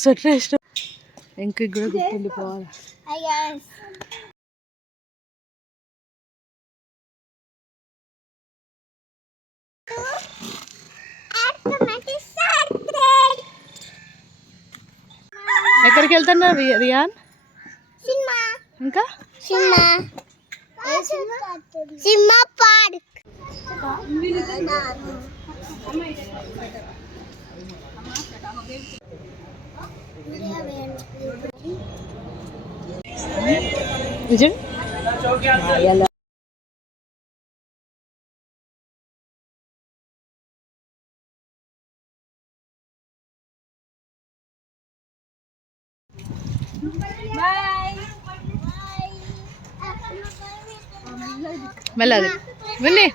Sweater వేసిన ఇంక కూడా గుర్తుండిపోవాలి. ఎక్కడికి వెళ్తున్నా రియాన్? ఇంకా సినిమా పార్క్. మెల్లది విన్ని.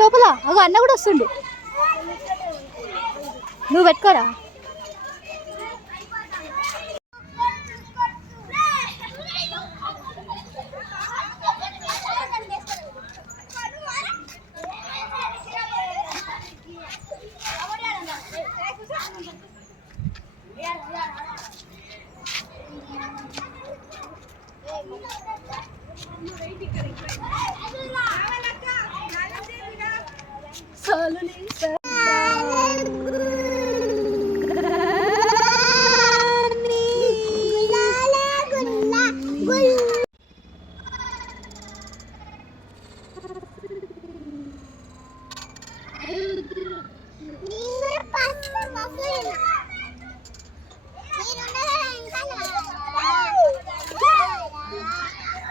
లోపల అగో అన్న కూడా వస్తుండు. నువ్వు పెట్టుకోరా.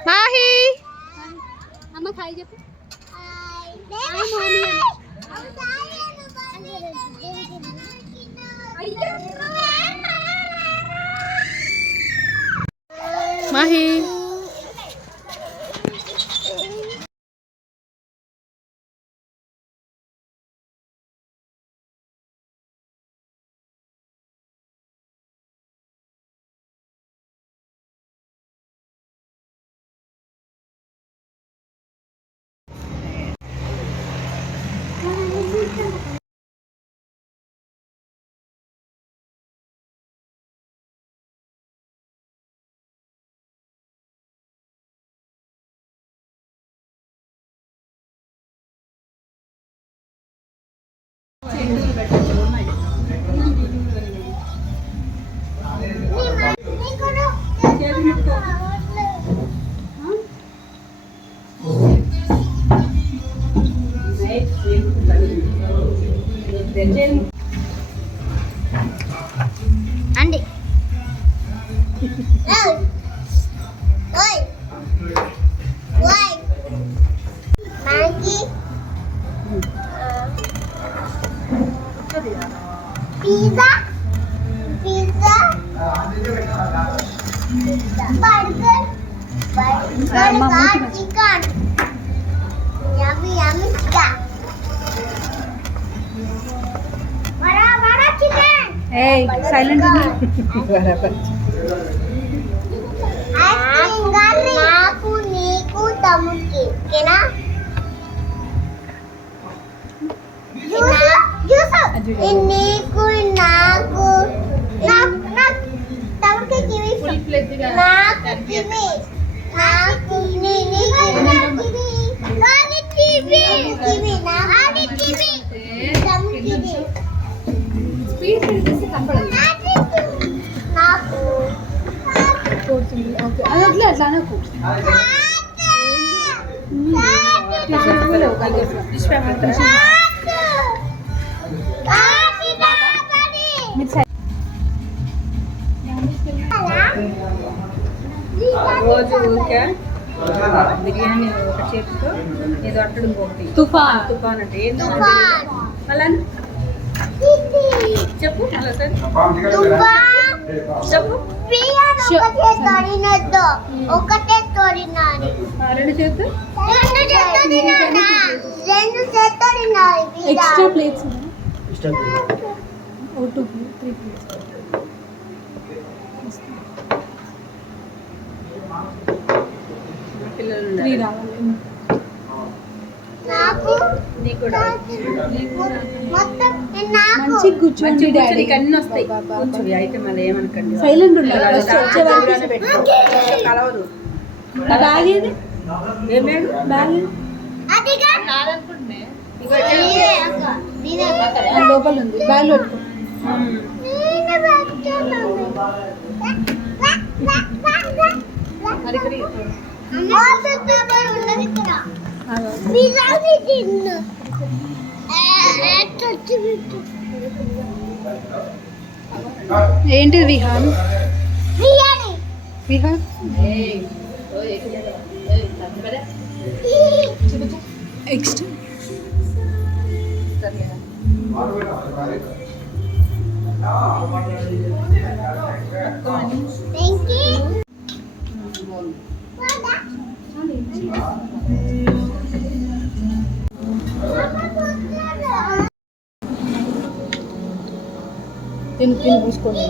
మాహి అమ్మ హాయ్ చెప్పు మాహి అండి ఓయ్ ఓయ్ Maggi pizza pizza burger burger chicken yummy yummy chicken బడా బడా చికెన్ ఏయ్ సైలెంట్ నాకు నీకు తమ్ముడికి ఓకేనా నీకు నాకు తమ్ముడికి కివి నాకు కివి నాకు కివి కివి నాకు కివి తమ్ముడికి స్పీడ్ చేసి కంపడాలి నాకు ఓకే అది అట్లా అట్లా అనకు రోజు ఊరికే బిర్యానీ ఒక చేతితో ఏదో అట్టడు ఇంకొకటి తుఫాన్ తుఫాన్ అంటే ఏంటో అలా చెప్పు అలా సార్ చెప్పు ఒకటే తోడినాడు రెండు చేతు రెండు చేతోడినాడు ఎక్స్ట్రా ప్లేట్స్ ఓ 2 3 ప్లేట్స్ పిల్లలు 3 రావాలి నాకు నీకు కూడా మొత్తం నాకు మంచి కూర్చోండి డాడీ నీకు అన్నీ వస్తాయి కూర్చోవి అయితే మళ్ళీ ఏమనకండి సైలెంట్ ఉండాలి వచ్చే వరకు కలవదు నా బ్యాగ్ ఏది ఏం బ్యాగ్ బ్యాగ్ అదిగా లోపల ఉంది బ్యాగ్ పెట్టుకో ఏంటిది విహాన్ విహాన్ ఎక్స్ట్రా తిని పూసుకోండి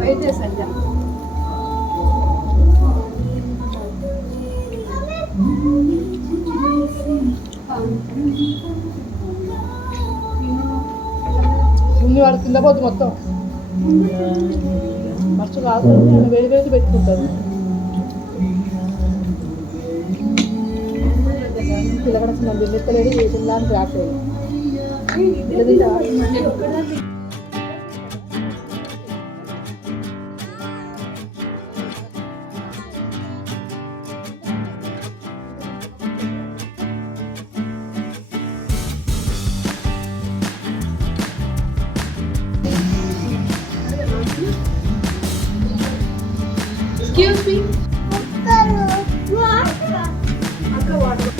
వెయిట్ చేస్తాను ముందు వాడు కింద పోతుంది మొత్తం మస్తు కాదు వేడి వేడి పెట్టుకుంటారు పిల్లగడ బిల్లెత్తలేడు చేసిందా అని రాసేది ఎక్స్క్యూజ్ మీ అక్క వాటర్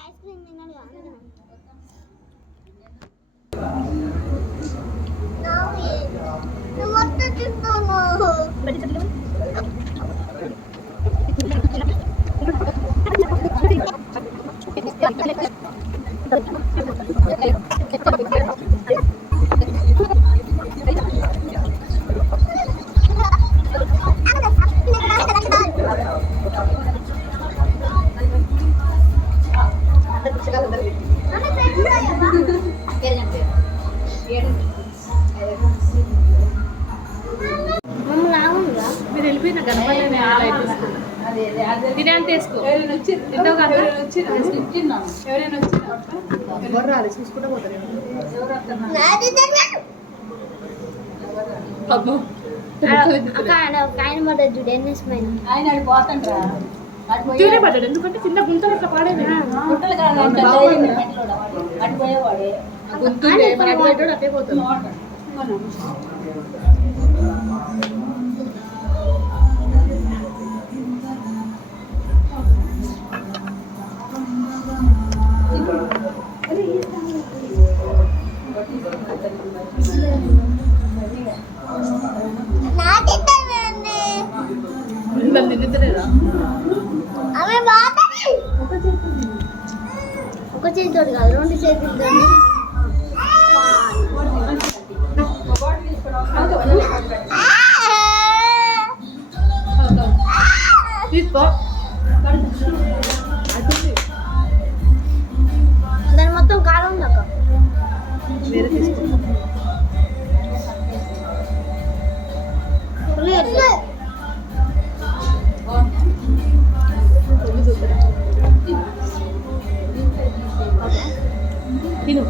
ఐస్ క్రీమ్ తిన్నాడు మొత్తం తింటాను మీరు వెళ్ళిపోయిన గణపతి తినే అంత వేసుకో తింటావు కదా ఎవరైనా ఎవరు రాలేదు చూసుకుంటా పోతారు అబ్బో ఆయన పడ్డది చూడు ఎన్ఎస్మైన ఆయన పోతాంట్రా తీరే పడ్డాడు ఎందుకంటే చిన్న గుంతలు ఇట్లా పాడేది గుట్టలు కాదు అటు పోయేవాడే గుంతు మన అటు పెట్టాడు అటే పోతాడు నిండుతలేదా ఒక చేతితోటి కాదు రెండు చేతులతో తీసుకో దాని మొత్తం కాలం ఉంది అక్క వేరే తీసుకో తిను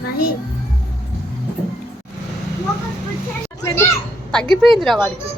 नहीं తగ్గిపోయిందిరా వాడికి.